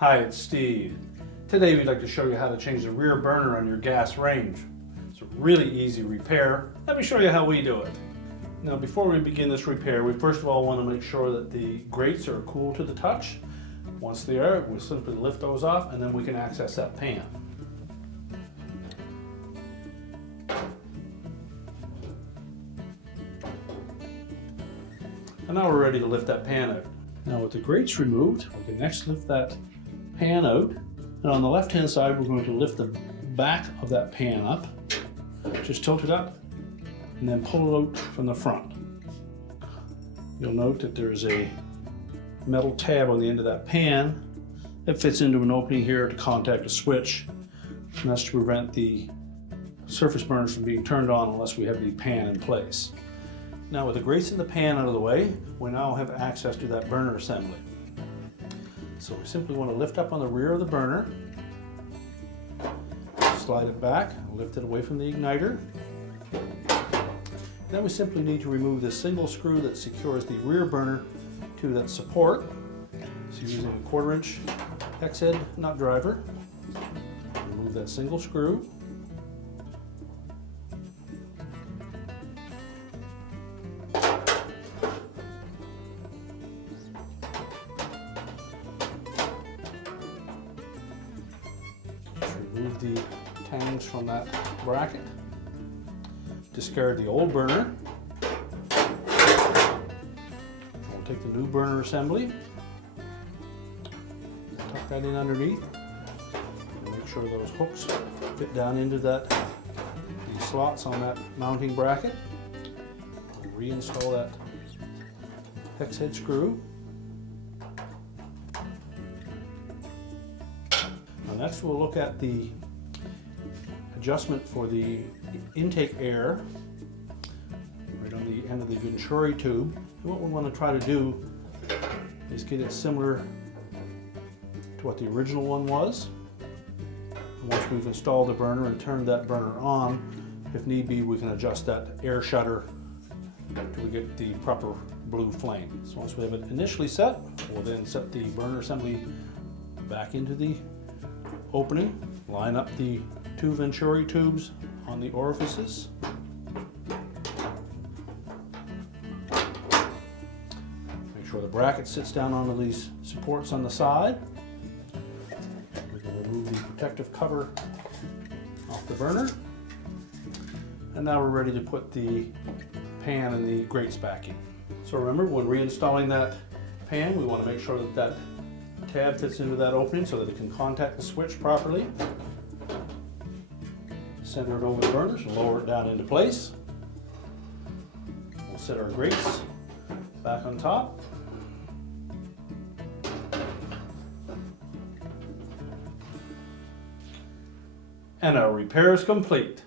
Hi, it's Steve. Today we'd like to show you how to change the rear burner on your gas range. It's a really easy repair. Let me show you how we do it. Now before we begin this repair, we first of all want to make sure that the grates are cool to the touch. Once they are, we'll simply lift those off and then we can access that pan. And now we're ready to lift that pan out. Now with the grates removed, we can next lift that pan out. And on the left hand side, we're going to lift the back of that pan up. Just tilt it up and then pull it out from the front. You'll note that there's a metal tab on the end of that pan that fits into an opening here to contact a switch. And that's to prevent the surface burners from being turned on unless we have the pan in place. Now with the grates in the pan out of the way, we now have access to that burner assembly. So we simply want to lift up on the rear of the burner, slide it back, lift it away from the igniter. Then we simply need to remove the single screw that secures the rear burner to that support. So using a 1/4 inch hex head nut driver, remove that single screw. Remove the tangs from that bracket. Discard the old burner. We'll take the new burner assembly, tuck that in underneath, and make sure those hooks fit down into the slots on that mounting bracket. We'll reinstall that hex head screw. Next we'll look at the adjustment for the intake air right on the end of the venturi tube. And what we want to try to do is get it similar to what the original one was. And once we've installed the burner and turned that burner on, if need be, we can adjust that air shutter until we get the proper blue flame. So once we have it initially set, we'll then set the burner assembly back into the opening, line up the 2 venturi tubes on the orifices. Make sure the bracket sits down onto these supports on the side. We can remove the protective cover off the burner. And now we're ready to put the pan and the grates back in. So remember, when reinstalling that pan, we want to make sure that that tab fits into that opening so that it can contact the switch properly. Center it over the burners and lower it down into place. We'll set our grates back on top. And our repair is complete.